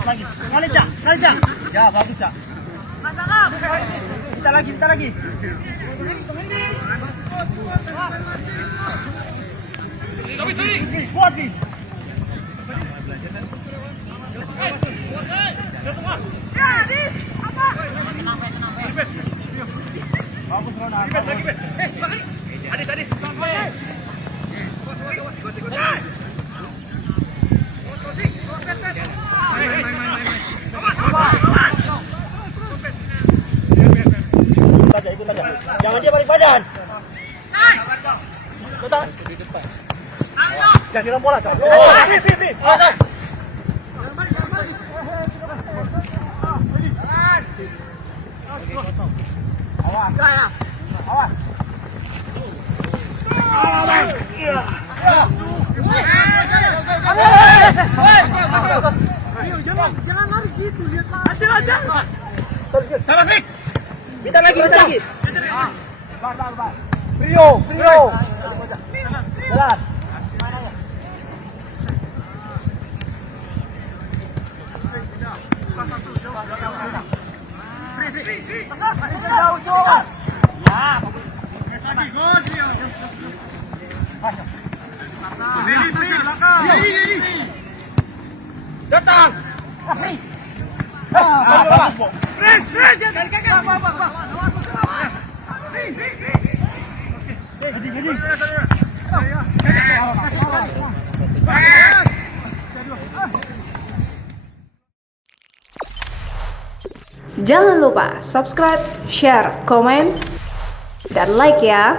Lagi. Sekali, Cak. Ya, bagus, Cak. Kita lagi. Kuat nih. Bagus, Ronald. Lagi. Adis. Ikut aja. Jangan dia balik badan. Betul. Jangan hilang bola, Cak. Jangan balik. Awas. Jangan lari gitu, lihat aja. Sama sih. Minta lagi. Bar. Brio. Jalan. Jauh. Ya, lagi. Good, Brio. Datang. Jangan lupa subscribe, share, komen, dan like ya.